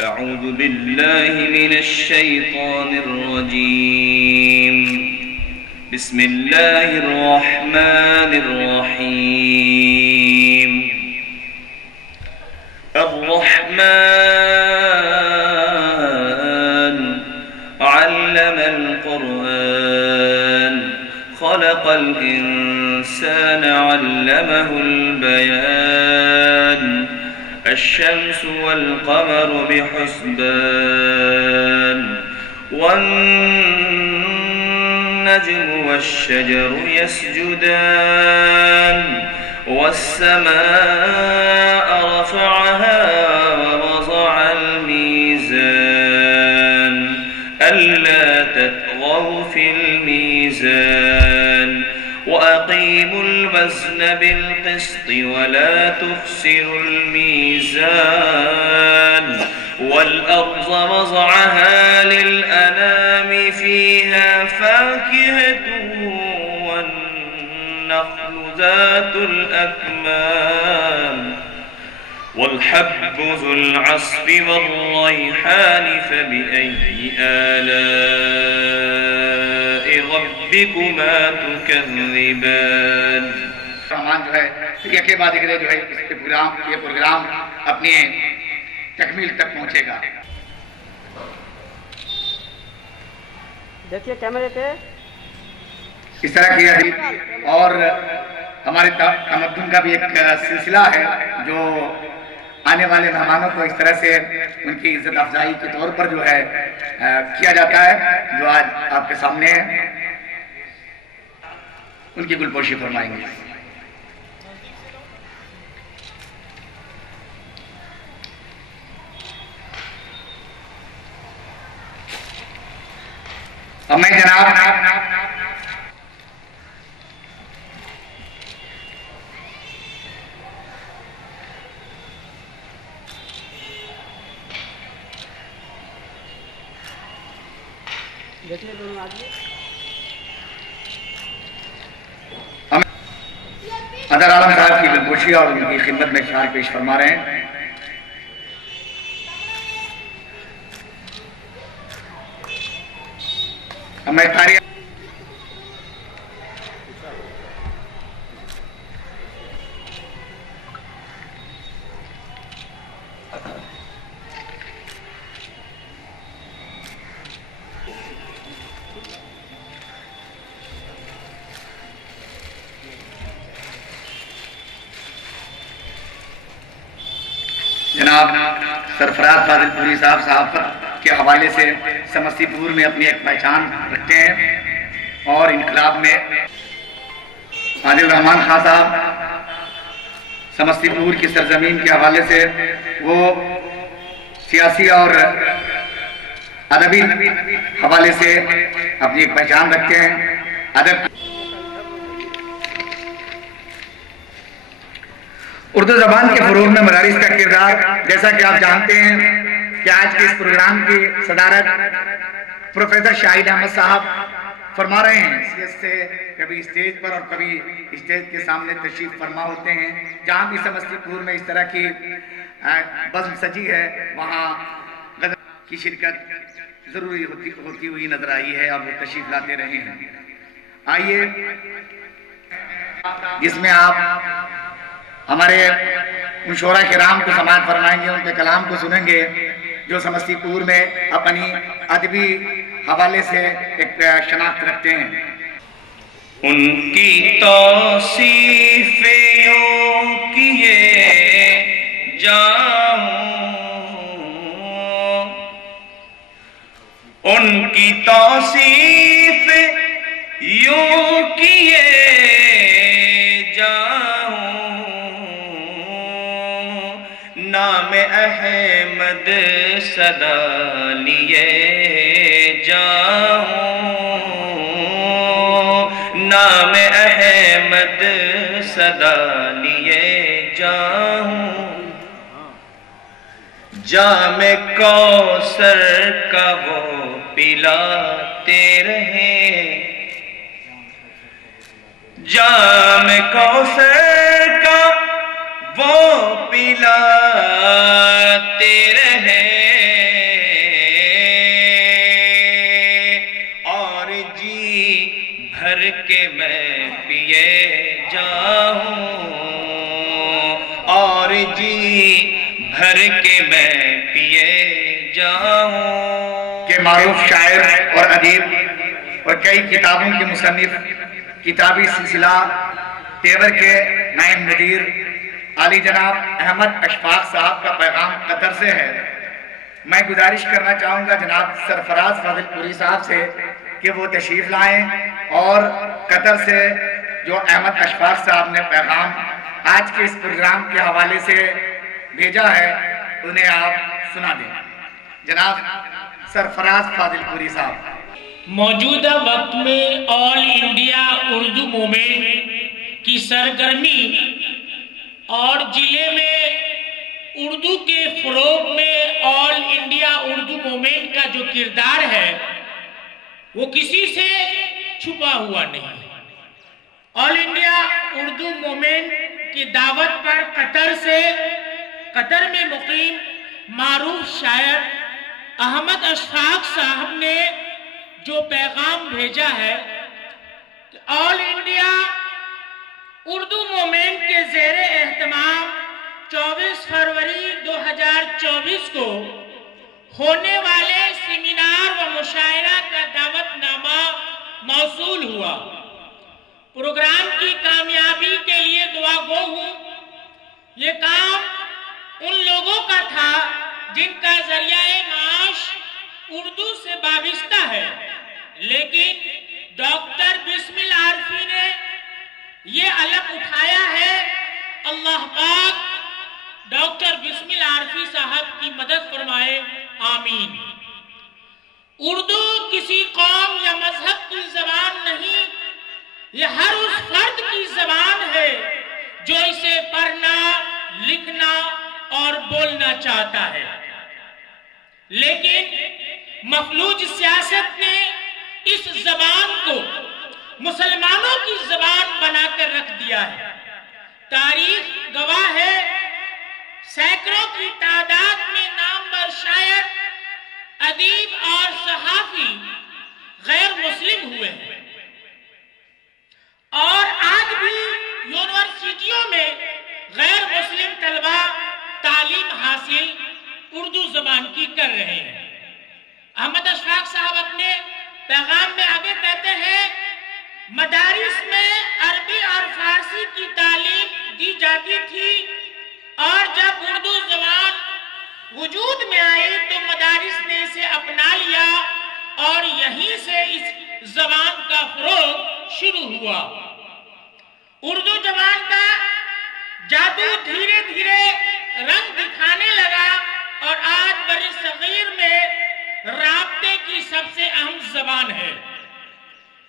أعوذ بالله من الشيطان الرجيم. بسم الله الرحمن الرحيم. الرحمن علم القرآن خلق الإنسان علمه البيان الشمس والقمر بحسبان والنجم والشجر يسجدان والسماء رفعها ووضع الميزان ألا تطغوا في الميزان وأقيموا الوزن بالقسط ولا تخسروا الميزان والأرض وضعها للأنام فيها فاكهة والنخل ذات الأكمام والحب ذو العصف والريحان فبأي آلاء ربكما تكذبان. رحمان جو ہے یہ کے بعد جو ہے یہ پروگرام اپنی تکمیل تک پہنچے گا. دیکھیے کیمرے پہ اس طرح کی اور ہمارے تمدن کا بھی ایک سلسلہ ہے جو آنے والے مہمانوں کو اس طرح سے ان کی عزت افزائی کے طور پر جو ہے کیا جاتا ہے، جو آج آپ کے سامنے ہے. ان کی گلپوشی فرمائیں گے. اب میں جناب دیکھیے دونوں آدمی ادر عالم صاحب کی گلپوشی اور ان کی خدمت میں اشعار پیش فرما رہے ہیں. اب میں تاریخ جناب سرفراز فاضل پوری صاحب کے حوالے سے سمستی پور میں اپنی ایک پہچان رکھتے ہیں اور انقلاب میں عادل رحمان خان صاحب سمستی پور کی سرزمین کے حوالے سے وہ سیاسی اور ادبی حوالے سے اپنی ایک پہچان رکھتے ہیں. ادب اردو زبان کے فروغ میں مدارس کا کردار، جیسا کہ آپ جانتے ہیں کہ آج کے اس پروگرام کی صدارت پروفیسر شاہد احمد صاحب فرما رہے ہیں. سے کبھی اسٹیج پر اور کبھی اسٹیج کے سامنے تشریف فرما ہوتے ہیں. جہاں بھی سمستی پور میں اس طرح کی بزم سجی ہے وہاں غزل کی شرکت ضروری ہوتی ہوئی نظر آئی ہے اور وہ تشریف لاتے رہے ہیں. آئیے جس میں آپ ہمارے ان شعراء کرام کو سماعت فرمائیں گے، ان کے کلام کو سنیں گے جو سمستی پور میں اپنی ادبی حوالے سے ایک شناخت رکھتے ہیں. ان کی توصیفوں کیے جاؤں، ان کی توصیف یوں کیے نام احمد صدا لیے جاؤں، نام احمد صدا لیے جاؤں، جام کوثر کا وہ پلاتے رہے، جام کوثر کا وہ پلاتے رہے، کے میں پیے جاؤں اور جی بھر کے میں پیے جاؤں. کہ معروف شاعر اور ادیب اور کئی کتابوں کے مصنف، کتابی سلسلہ تیور کے نائب مدیر عالی جناب احمد اشفاق صاحب کا پیغام قطر سے ہے. میں گزارش کرنا چاہوں گا جناب سرفراز فاضل پوری صاحب سے کہ وہ تشریف لائیں اور قطر سے جو احمد اشفاق صاحب نے پیغام آج کے اس پروگرام کے حوالے سے بھیجا ہے انہیں آپ سنا دیں. جناب سرفراز فاضل پوری صاحب. موجودہ وقت میں آل انڈیا اردو موومنٹ کی سرگرمی اور ضلع میں اردو کے فروغ میں آل انڈیا اردو موومنٹ کا جو کردار ہے وہ کسی سے چھپا ہوا نہیں. آل انڈیا اردو موومنٹ کی دعوت پر قطر میں مقیم معروف شاعر احمد اشفاق صاحب نے جو پیغام بھیجا ہے کہ آل انڈیا اردو موومنٹ کے زیر اہتمام 24 فروری 2024 کو ہونے والے سیمینار و مشاعرہ کا دعوت نامہ موصول ہوا. پروگرام کی کامیابی کے لیے دعا گو ہوں. یہ کام ان لوگوں کا تھا جن کا ذریعہ معاش اردو سے وابستہ ہے، لیکن ڈاکٹر بسمل عارفی نے یہ علم اٹھایا ہے. اللہ پاک ڈاکٹر بسمل عارفی صاحب کی مدد فرمائے، آمین. اردو کسی قوم یا مذہب کی زبان نہیں، یہ ہر اس فرد کی زبان ہے جو اسے پڑھنا، لکھنا اور بولنا چاہتا ہے. لیکن مفلوج سیاست نے اس زبان کو مسلمانوں کی زبان بنا کر رکھ دیا ہے. تاریخ گواہ ہے سینکڑوں کی تعداد میں نامور شاعر، ادیب اور صحافی غیر مسلم ہوئے ہیں، اور آج بھی یونیورسٹیوں میں غیر مسلم طلبہ تعلیم حاصل اردو زبان کی کر رہے ہیں. احمد اشفاق صاحب اپنے پیغام میں آگے کہتے ہیں مدارس میں عربی اور فارسی کی تعلیم دی جاتی تھی، اور جب اردو زبان وجود میں آئی تو مدارس نے اسے اپنا لیا اور یہیں سے اس زبان کا فروغ شروع ہوا. اردو زبان کا جادو دھیرے دھیرے رنگ دکھانے لگا اور آج بر صغیر میں رابطے کی سب سے اہم زبان ہے.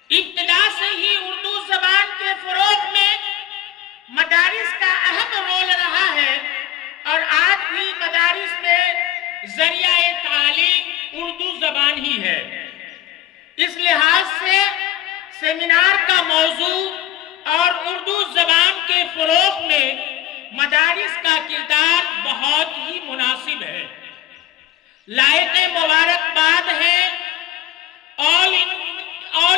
ابتدا سے ہی اردو زبان کے فروغ میں مدارس کا اہم رول رہا ہے، اور آج بھی مدارس میں ذریعہ تعلیم اردو زبان ہی ہے. اس لحاظ سے سیمینار کا موضوع اور اردو زبان کے فروغ میں مدارس کا کردار بہت ہی مناسب ہے. لائق مبارکباد ہے آل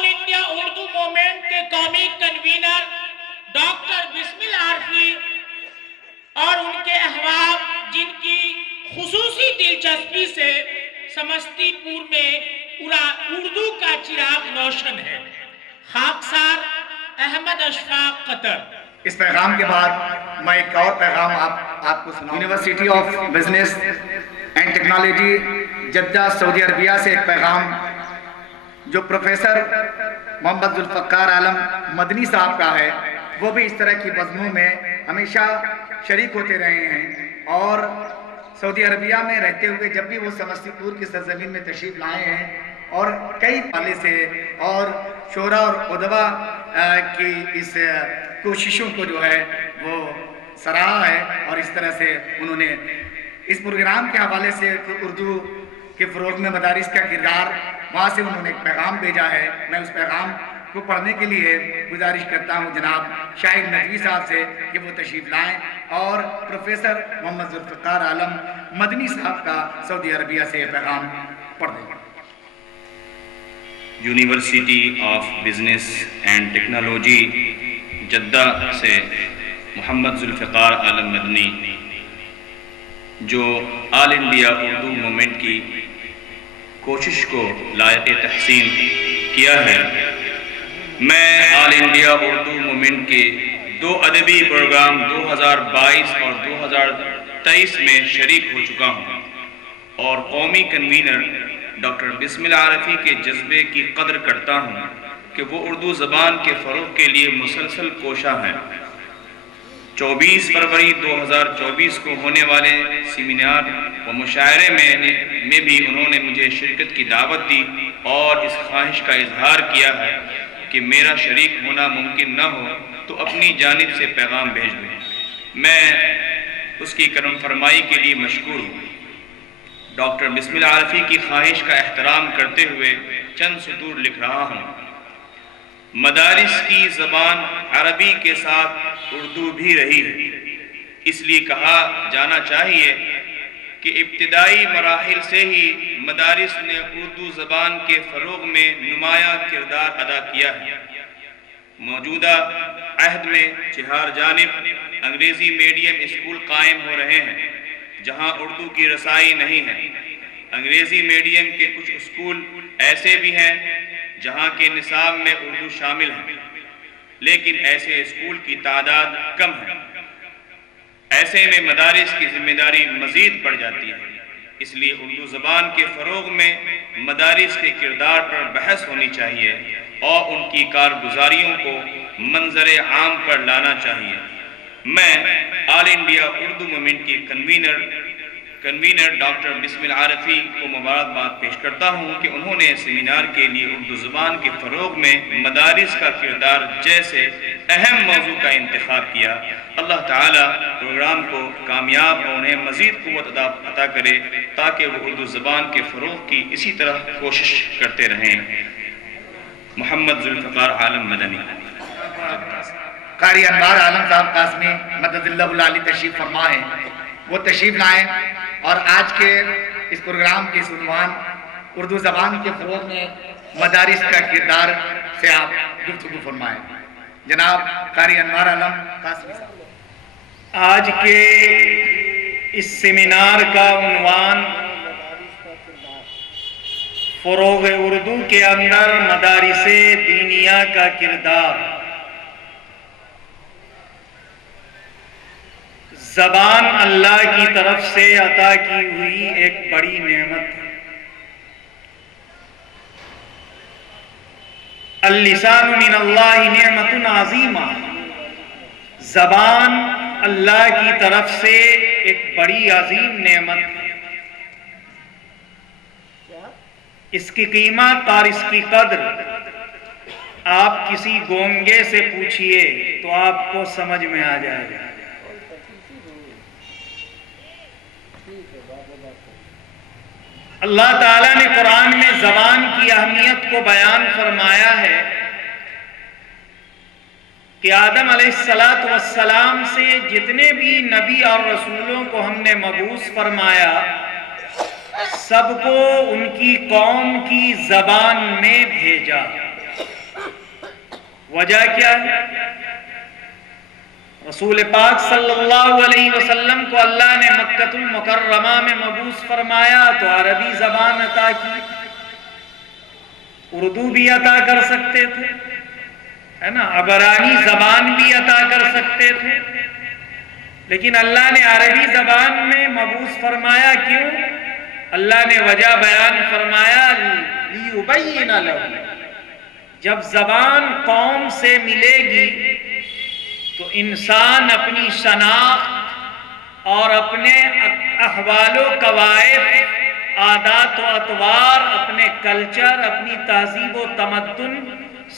انڈیا اردو موومنٹ کے قومی کنوینر ڈاکٹر بسمل عارفی اور ان کے احباب جن کی خصوصی دلچسپی سے سمستی پور میں اردو کا چراغ روشن ہے. خاکسار احمد اشفاق قطر. اس پیغام کے بعد میں ایک اور پیغام آپ کو سناؤں. University of business and technology Jeddah سعودی عربیہ سے ایک پیغام جو پروفیسر محمد ذوالفقار عالم مدنی صاحب کا ہے. وہ بھی اس طرح کی بزموں میں ہمیشہ شریک ہوتے رہے ہیں، اور سعودی عربیہ میں رہتے ہوئے جب بھی وہ سمستی پور کی سرزمین میں تشریف لائے ہیں اور کئی پالے سے اور شعراء اور ادبا کی اس کوششوں کو جو ہے وہ سراہا ہے، اور اس طرح سے انہوں نے اس پروگرام کے حوالے سے اردو کے فروغ میں مدارس کا کردار، وہاں سے انہوں نے ایک پیغام بھیجا ہے. میں اس پیغام کو پڑھنے کے لیے گزارش کرتا ہوں جناب شاہد ندوی صاحب سے کہ وہ تشریف لائیں اور پروفیسر محمد ذوالفقار عالم مدنی صاحب کا سعودی عربیہ سے پیغام پڑھ دیں. University of business and technology Jeddah سے محمد ذوالفقار عالم مدنی، جو آل انڈیا اردو موومنٹ کی کوشش کو لائق تحسین کیا ہے۔ میں آل انڈیا اردو موومنٹ کے 2 ادبی پروگرام 2022 اور 2023 میں شریک ہو چکا ہوں، اور قومی کنوینر ڈاکٹر بسم اللہ عارفی کے جذبے کی قدر کرتا ہوں کہ وہ اردو زبان کے فروغ کے لیے مسلسل کوشاں ہیں۔ 24 فروری 2024 کو ہونے والے سیمینار و مشاعرے میں بھی انہوں نے مجھے شرکت کی دعوت دی اور اس خواہش کا اظہار کیا ہے کہ میرا شریک ہونا ممکن نہ ہو تو اپنی جانب سے پیغام بھیج دیں۔ میں اس کی کرم فرمائی کے لیے مشکور ہوں۔ ڈاکٹر بسم اللہ عارفی کی خواہش کا احترام کرتے ہوئے چند سطور لکھ رہا ہوں۔ مدارس کی زبان عربی کے ساتھ اردو بھی رہی ہے، اس لیے کہا جانا چاہیے کہ ابتدائی مراحل سے ہی مدارس نے اردو زبان کے فروغ میں نمایاں کردار ادا کیا ہے۔ موجودہ عہد میں 4 جانب انگریزی میڈیم اسکول قائم ہو رہے ہیں جہاں اردو کی رسائی نہیں ہے۔ انگریزی میڈیم کے کچھ اسکول ایسے بھی ہیں جہاں کے نصاب میں اردو شامل ہے، لیکن ایسے اسکول کی تعداد کم ہے۔ ایسے میں مدارس کی ذمہ داری مزید بڑھ جاتی ہے، اس لیے اردو زبان کے فروغ میں مدارس کے کردار پر بحث ہونی چاہیے اور ان کی کارگزاریوں کو منظر عام پر لانا چاہیے۔ میں آل انڈیا اردو موومنٹ کی کنوینر ڈاکٹر بسم اللہ عارفی کو مبارکباد پیش کرتا ہوں کہ انہوں نے سیمینار کے لیے اردو زبان کے فروغ میں مدارس کا کردار جیسے اہم موضوع کا انتخاب کیا۔ اللہ تعالیٰ پروگرام کو کامیاب اور انہیں مزید قوت عطا کرے تاکہ وہ اردو زبان کے فروغ کی اسی طرح کوشش کرتے رہیں۔ محمد ذوالفقار عالم مدنی۔ قاری انوار عالم صاحب قاسمی مدد اللہ العالی تشریف فرما ہے، وہ تشریف لائیں اور آج کے اس پروگرام کی عنوان اردو زبان کے فروغ میں مدارس کا کردار سے آپ گفتگو فرمائیں۔ جناب قاری انوار عالم قاسمی صاحب۔ آج کے اس سیمینار کا عنوان فروغ اردو کے اندر مدارس دینیہ کا کردار۔ زبان اللہ کی طرف سے عطا کی ہوئی ایک بڑی نعمت ہے۔ اللسان من اللہ نعمت عظیمہ، زبان اللہ کی طرف سے ایک بڑی عظیم نعمت ہے۔ اس کی قیمت اور اس کی قدر آپ کسی گونگے سے پوچھئے تو آپ کو سمجھ میں آ جائے گا۔ اللہ تعالیٰ نے قرآن میں زبان کی اہمیت کو بیان فرمایا ہے کہ آدم علیہ السلام سے جتنے بھی نبی اور رسولوں کو ہم نے مبعوث فرمایا، سب کو ان کی قوم کی زبان میں بھیجا۔ وجہ کیا ہے؟ رسول پاک صلی اللہ علیہ وسلم کو اللہ نے مکہ المکرمہ میں مبعوث فرمایا تو عربی زبان عطا کی، اردو بھی عطا کر سکتے تھے، ہے نا، عبرانی زبان بھی عطا کر سکتے تھے، لیکن اللہ نے عربی زبان میں مبعوث فرمایا۔ کیوں؟ اللہ نے وجہ بیان فرمایا، لیبین لہم، جب زبان قوم سے ملے گی تو انسان اپنی شناخت اور اپنے احوال و قواعد، عادات و اطوار، اپنے کلچر، اپنی تہذیب و تمدن،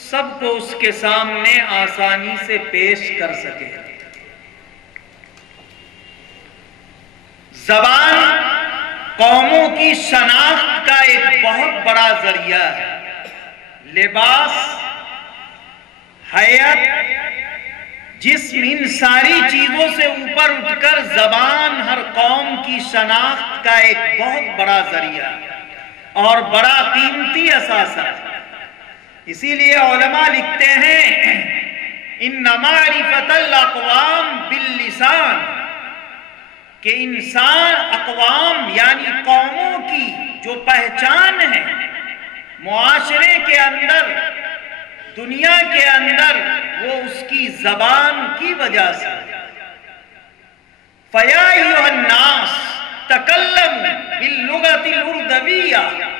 سب کو اس کے سامنے آسانی سے پیش کر سکے۔ زبان قوموں کی شناخت کا ایک بہت بڑا ذریعہ ہے۔ لباس، حیات، جسم، ان ساری چیزوں سے اوپر اٹھ کر زبان ہر قوم کی شناخت کا ایک بہت بڑا ذریعہ اور بڑا قیمتی اثاثہ ہے۔ اسی لیے علماء لکھتے ہیں ان معرفت الاقوام باللسان، کہ انسان اقوام یعنی قوموں کی جو پہچان ہے معاشرے کے اندر، دنیا کے اندر، وہ اس کی زبان کی وجہ سے۔ فَيَا أَيُّهَا النَّاسُ تَكَلَّمُوا بِاللُّغَةِ الْأُرْدُوِيَّةِ،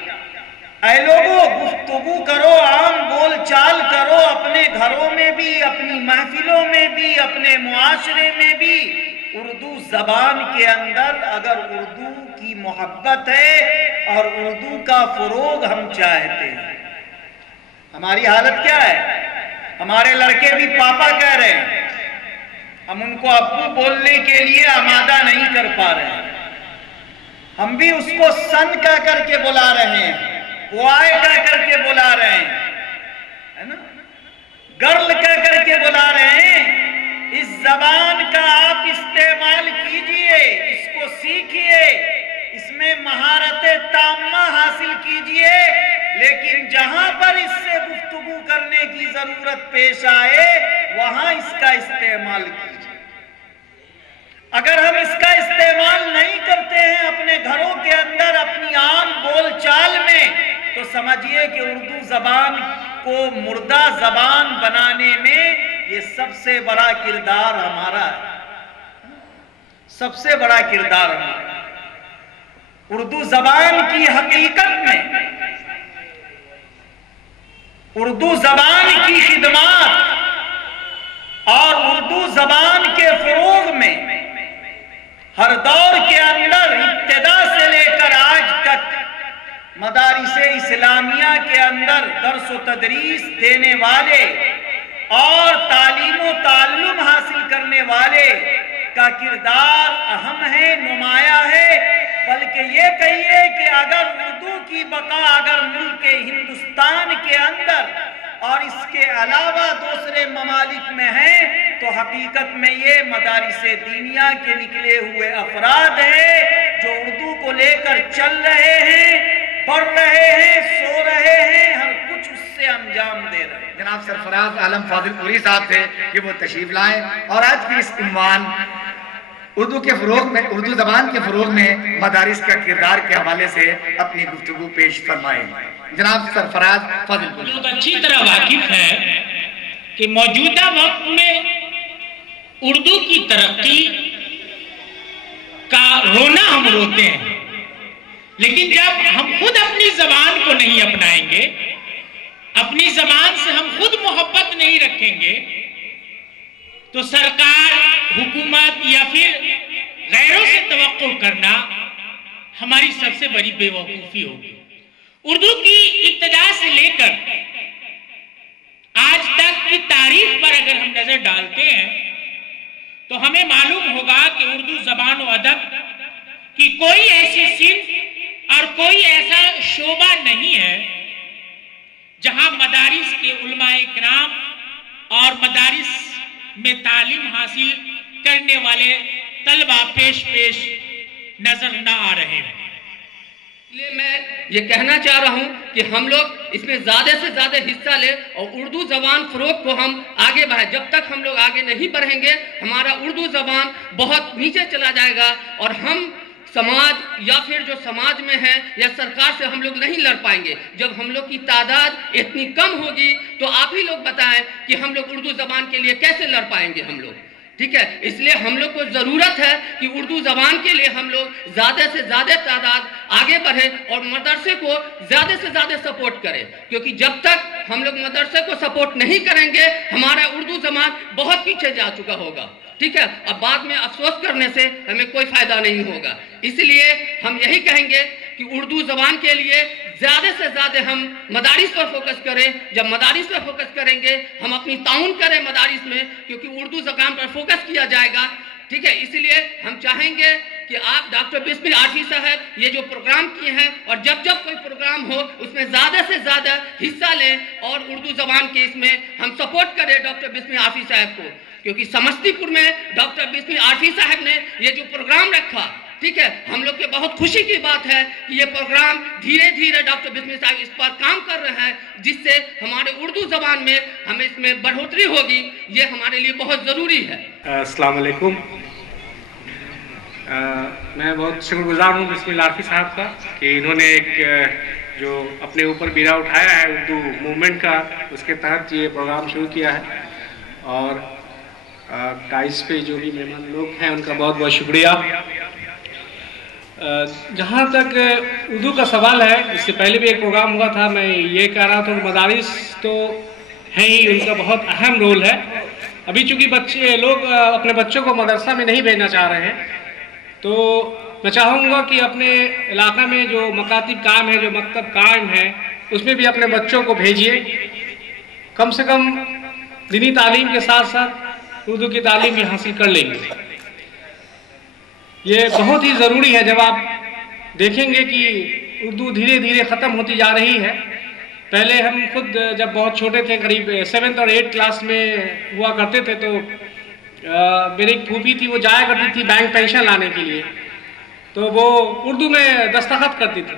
اے لوگو گفتگو کرو، عام بول چال کرو، اپنے گھروں میں بھی، اپنی محفلوں میں بھی، اپنے معاشرے میں بھی اردو زبان کے اندر۔ اگر اردو کی محبت ہے اور اردو کا فروغ ہم چاہتے ہیں۔ ہماری حالت کیا ہے؟ ہمارے لڑکے بھی پاپا کہہ رہے ہیں، ہم ان کو ابو بولنے کے لیے آمادہ نہیں کر پا رہے ہیں۔ ہم بھی اس کو سن کہہ کر کے بلا رہے ہیں، بوائے کہہ کر کے بلا رہے ہیں، ہے نا، گرل کہہ کر کے بلا رہے ہیں۔ اس زبان کا آپ استعمال کیجئے، اس کو سیکھیے، اس میں مہارت تامہ حاصل کیجئے، لیکن جہاں پر اس سے گفتگو کرنے کی ضرورت پیش آئے وہاں اس کا استعمال کیجئے۔ اگر ہم اس کا استعمال نہیں کرتے ہیں اپنے گھروں کے اندر، اپنی عام بول چال میں، تو سمجھیے کہ اردو زبان کو مردہ زبان بنانے میں یہ سب سے بڑا کردار ہمارا ہے، سب سے بڑا کردار ہمارا۔ اردو زبان کی حقیقت میں، اردو زبان کی خدمات اور اردو زبان کے فروغ میں ہر دور کے اندر ابتدا سے لے کر آج تک مدارس اسلامیہ کے اندر درس و تدریس دینے والے اور تعلیم و تعلم حاصل کرنے والے کا کردار اہم ہے، نمایاں ہے۔ بلکہ یہ کہیے کہ اگر اردو کی بقا اگر ملک ہندوستان کے اندر اور اس کے علاوہ دوسرے ممالک میں ہیں تو حقیقت میں یہ مدارس دینیہ کے نکلے ہوئے افراد ہیں جو اردو کو لے کر چل رہے ہیں، پڑھ رہے ہیں، سو رہے ہیں، ہر کچھ اس سے انجام دے رہے ہیں۔ جناب سرفراز عالم فاضل پوری صاحب سے کہ وہ تشریف لائیں اور آج کی اس عنوان اردو کے فروغ میں، اردو زبان کے فروغ میں مدارس کا کردار کے حوالے سے اپنی گفتگو پیش فرمائیں۔ جناب سرفراز فاضل پوری لوگ اچھی طرح واقف ہیں کہ موجودہ وقت میں اردو کی ترقی کا رونا ہم روتے ہیں، لیکن جب ہم خود اپنی زبان کو نہیں اپنائیں گے، اپنی زبان سے ہم خود محبت نہیں رکھیں گے، تو سرکار، حکومت یا پھر غیروں سے توقع کرنا ہماری سب سے بڑی بے وقوفی ہوگی۔ اردو کی ابتدا سے لے کر آج تک کی تاریخ پر اگر ہم نظر ڈالتے ہیں تو ہمیں معلوم ہوگا کہ اردو زبان و ادب کی کوئی ایسی صنف اور کوئی ایسا شعبہ نہیں ہے جہاں مدارس کے علماء کرام اور مدارس میں تعلیم حاصل کرنے والے طلبہ پیش نظر نہ آ رہے ہیں۔ اس لیے میں یہ کہنا چاہ رہا ہوں کہ ہم لوگ اس میں زیادہ سے زیادہ حصہ لیں اور اردو زبان فروغ کو ہم آگے بڑھائیں۔ جب تک ہم لوگ آگے نہیں بڑھیں گے ہمارا اردو زبان بہت نیچے چلا جائے گا اور ہم سماج یا پھر جو سماج میں ہے یا سرکار سے ہم لوگ نہیں لڑ پائیں گے۔ جب ہم لوگ کی تعداد اتنی کم ہوگی تو آپ ہی لوگ بتائیں کہ ہم لوگ اردو زبان کے لیے کیسے لڑ پائیں گے ہم لوگ، ٹھیک ہے؟ اس لیے ہم لوگ کو ضرورت ہے کہ اردو زبان کے لیے ہم لوگ زیادہ سے زیادہ تعداد آگے بڑھیں اور مدرسے کو زیادہ سے زیادہ سپورٹ کریں، کیونکہ جب تک ہم لوگ مدرسے کو سپورٹ نہیں کریں گے ہمارا اردو زبان بہت پیچھے جا چکا ہوگا، ٹھیک ہے؟ اب بعد میں افسوس کرنے سے ہمیں کوئی فائدہ نہیں ہوگا۔ اس لیے ہم یہی کہیں گے کہ اردو زبان کے لیے زیادہ سے زیادہ ہم مدارس پر فوکس کریں۔ جب مدارس پر فوکس کریں گے ہم اپنی تعاون کریں مدارس میں، کیونکہ اردو زبان پر فوکس کیا جائے گا، ٹھیک ہے؟ اس لیے ہم چاہیں گے کہ آپ ڈاکٹر بسم عافی صاحب یہ جو پروگرام کیے ہیں اور جب کوئی پروگرام ہو اس میں زیادہ سے زیادہ حصہ لیں اور اردو زبان کے اس میں ہم سپورٹ کریں ڈاکٹر بسم عافی صاحب کو، کیونکہ سمستی پور میں ڈاکٹر بسم عافی صاحب نے یہ جو پروگرام رکھا ٹھیک ہے، ہم لوگ کے بہت خوشی کی بات ہے کہ یہ پروگرام دھیرے دھیرے ڈاکٹر بسمل صاحب اس پر کام کر رہے ہیں، جس سے ہمارے اردو زبان میں ہمیں اس میں بڑھوتری ہوگی، یہ ہمارے لیے بہت ضروری ہے۔ السلام علیکم۔ میں بہت شکر گزار ہوں بسمل عارفی صاحب کا کہ انہوں نے ایک جو اپنے اوپر بیڑا اٹھایا ہے اردو موومنٹ کا، اس کے تحت یہ پروگرام شروع کیا ہے، اور ڈائس پہ جو بھی مہمان لوگ ہیں ان کا بہت بہت شکریہ۔ جہاں تک اردو کا سوال ہے، اس سے پہلے بھی ایک پروگرام ہوا تھا، میں یہ کہہ رہا تھا کہ مدارس تو ہیں ہی، ان کا بہت اہم رول ہے۔ ابھی چونکہ لوگ اپنے بچوں کو مدرسہ میں نہیں بھیجنا چاہ رہے ہیں، تو میں چاہوں گا کہ اپنے علاقہ میں جو مکاتب قائم ہے، جو مکتب قائم ہے، اس میں بھی اپنے بچوں کو بھیجیے۔ کم سے کم دینی تعلیم کے ساتھ ساتھ اردو کی تعلیم بھی حاصل کر لیں گے۔ یہ بہت ہی ضروری ہے۔ جب آپ دیکھیں گے کہ اردو دھیرے دھیرے ختم ہوتی جا رہی ہے، پہلے ہم خود جب بہت چھوٹے تھے، قریب 7 اور 8 کلاس میں ہوا کرتے تھے، تو میری ایک پھوپھی تھی، وہ جایا کرتی تھی بینک پینشن لانے کے لیے، تو وہ اردو میں دستخط کرتی تھی۔